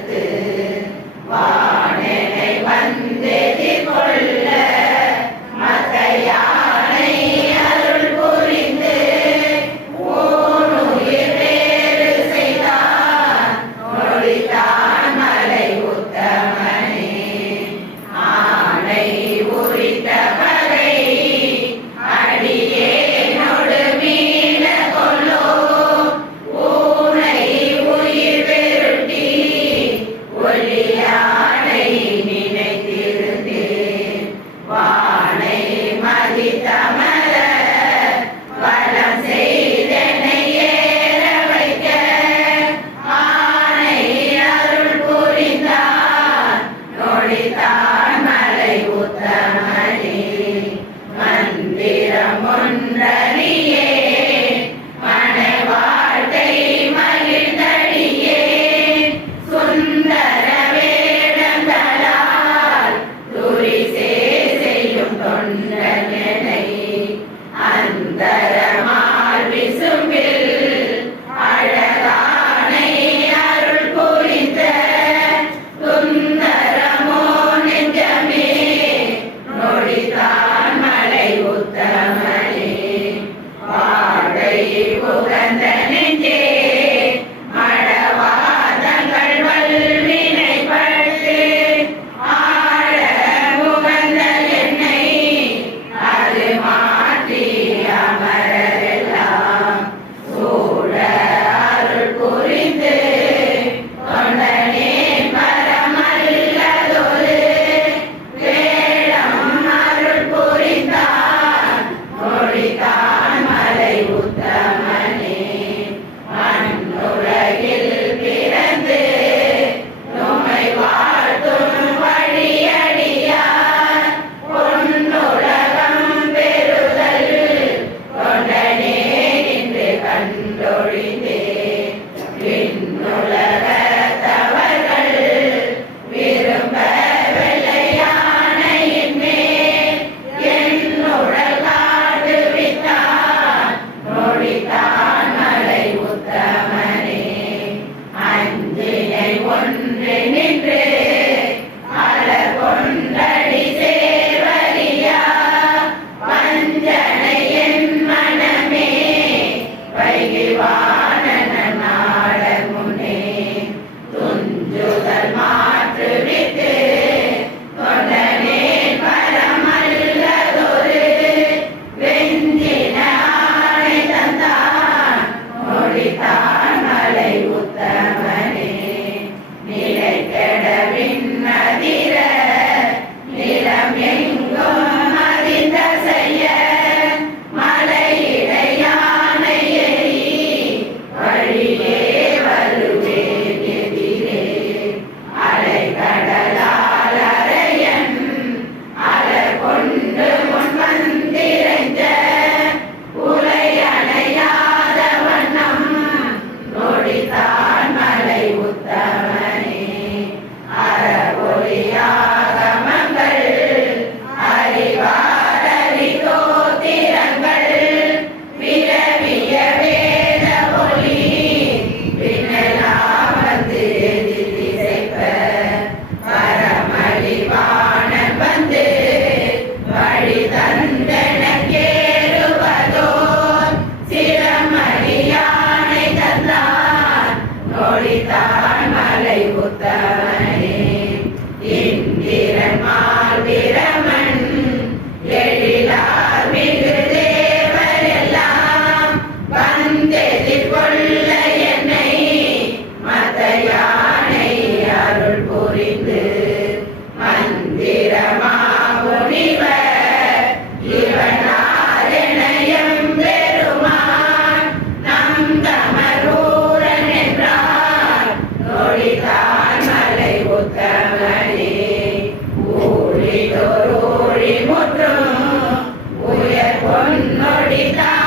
எடுத்து வா. Florida.